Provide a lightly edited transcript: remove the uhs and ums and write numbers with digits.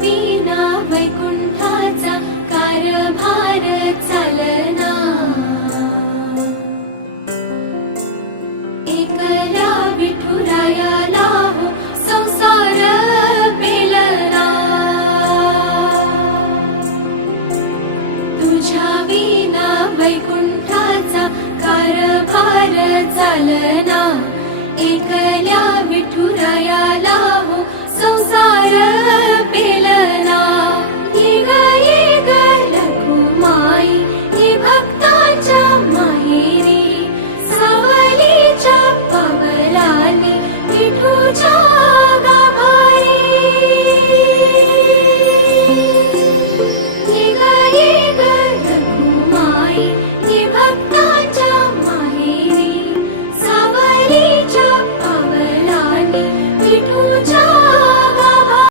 विना वैकुंठाचा कारभार चालना, एकल्या विठुरायाला हो संसार पेलना, तुझ्या विना वैकुंठाचा कारभार चालना, एकल्या विठुरायाला